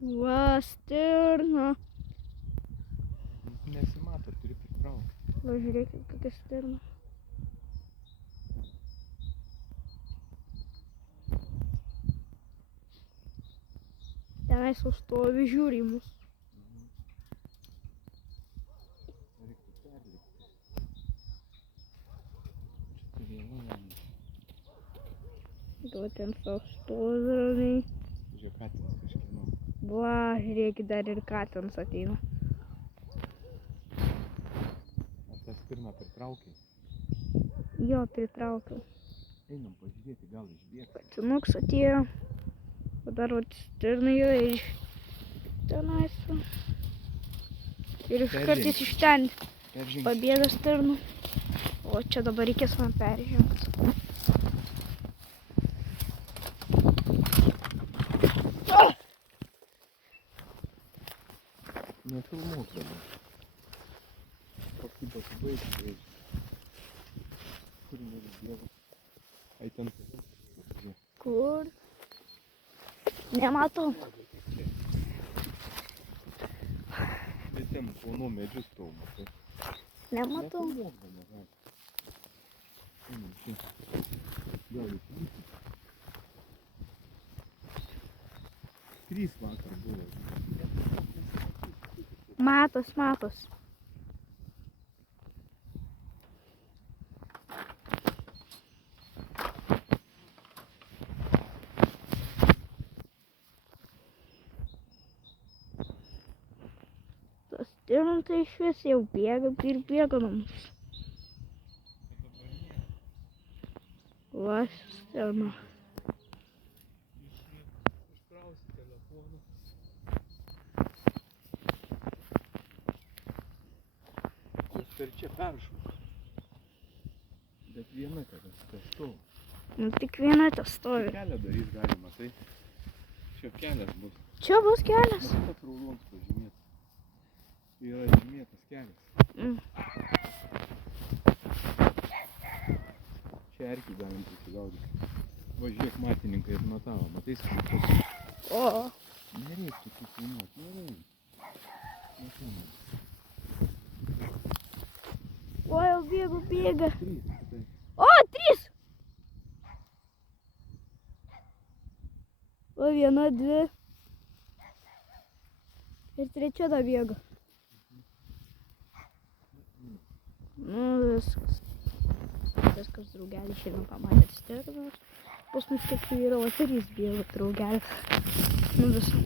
Va, stirna. Nesimato, turi pritraukti. Va, žiūrėkit, kokia stirna. Tenais užstovi, žiūri į mus. Reiktų perlipti. Čia viena jam. Gal ten savo stovi ramiai. Žiūrėk, katinas kažkieno. Va, žiūrėkit, dar ir katinas ateina. Ar tą stirną pritraukiai? Jo, pritraukiau. Einam pažiūrėti, gal išbėgs. Katinuks atėjo. O dar vat stirna yra iš tenais. Ir kartais iš ten Peržengti. pabėga stirnų. O čia dabar reikės man peržengti. Nefilmuok dabar. Paskui pasibaigti reikia. Kur nebėga. Ai ten. Kur? Nematau. Bet ten po medžius tau matai. Nematau. Nefilmuok dabar. Einam čia. Gal įpūti. 3 vakar buvo. Matos, matos. Tas stirna tai išvis jau bėga ir bėga nuo mūsų. Va, stirna. Iškrausi telefoną. Jūs per čia peršok. Bet viena kada stovi. Nu tik viena te stovi. Kelią darys galima, tai čia kelias bus. Čia bus kelias. Kad raudons pažymėtas. Yra žymėtas kelias. Čia erkių galim prisigaudyti. Va žiūrėk, matininkai ir matavo, matai skaičius. O, Nereiktų tik filmuot, nereikia. o jau bėga, bėga. 3, tai. O, 3. O, 1, 2. Ir 3 dar bėga. Nu, viskas. Viskas, draugelis, šiandien pamatėt stirnas. Pas mus kiek jų yra, o 3 bėga, draugelis. Nu, viskas.